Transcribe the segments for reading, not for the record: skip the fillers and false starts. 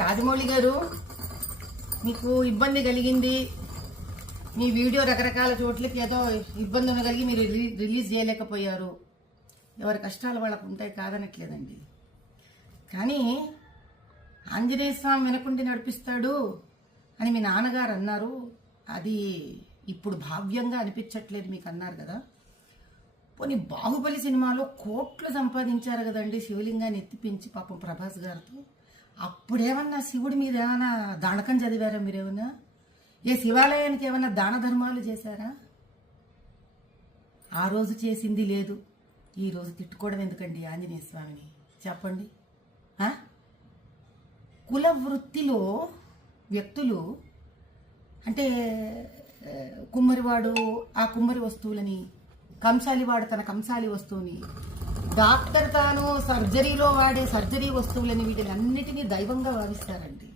రాజమౌళి గారు, మీకు ఇబ్బంది కలిగింది, మీ వీడియో రకరకాల చోట్లకి ఏదో ఇబ్బంది కలిగి మీరు రిలీజ్ చేయలేకపోయారు. ఎవరి కష్టాలు వాళ్ళకు ఉంటాయి, కాదనట్లేదండి. కానీ ఆంజనేయ స్వామి వెనకుండి నడిపిస్తాడు అని మీ నాన్నగారు అన్నారు. అది ఇప్పుడు భావ్యంగా అనిపించట్లేదు మీకు అన్నారు కదా. పోనీ బాహుబలి సినిమాలో కోట్లు సంపాదించారు కదండి శివలింగాన్ని ఎత్తిపించి పాపం ప్రభాస్ గారితో. అప్పుడేమన్నా శివుడి మీద ఏమైనా దానకం చదివారా మీరేమన్నా? ఏ శివాలయానికి ఏమన్నా దాన ధర్మాలు చేశారా? ఆ రోజు చేసింది లేదు, ఈ రోజు తిట్టుకోవడం ఎందుకండి ఆంజనేయ స్వామిని చెప్పండి. కుల వృత్తిలో వ్యక్తులు అంటే కుమ్మరివాడు ఆ కుమ్మరి వస్తువులని, కంసాలివాడు తన కంసాలి వస్తువుని, డాక్టర్ తాను సర్జరీలో వాడే సర్జరీ వస్తువులని, వీటిలన్నిటినీ దైవంగా భావిస్తారండి.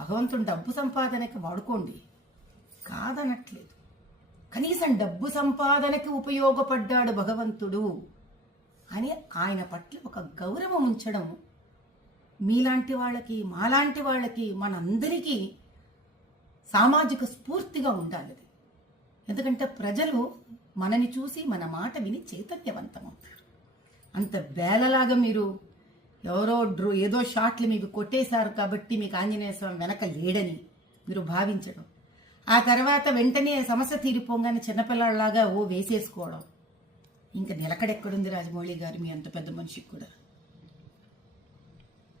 భగవంతుడు డబ్బు సంపాదనకి వాడుకోండి, కాదనట్లేదు. కనీసం డబ్బు సంపాదనకి ఉపయోగపడ్డాడు భగవంతుడు అని ఆయన పట్ల ఒక గౌరవం ఉంచడం మీలాంటి వాళ్ళకి, మాలాంటి వాళ్ళకి, మనందరికీ సామాజిక స్ఫూర్తిగా ఉండాలి. ఎందుకంటే ప్రజలు మనని చూసి మన మాట విని చైతన్యవంతమవుతారు. అంత బేలలాగా మీరు ఎవరో ఏదో షాట్లు మీకు కొట్టేశారు కాబట్టి మీకు ఆంజనేయ స్వామి వెనక లేడని మీరు భావించడం, ఆ తర్వాత వెంటనే సమస్య తీరిపోగానే చిన్నపిల్లలాగా వేసేసుకోవడం, ఇంకా నిలకడెక్కడుంది రాజమౌళి గారు మీ అంత పెద్ద మనిషికి కూడా?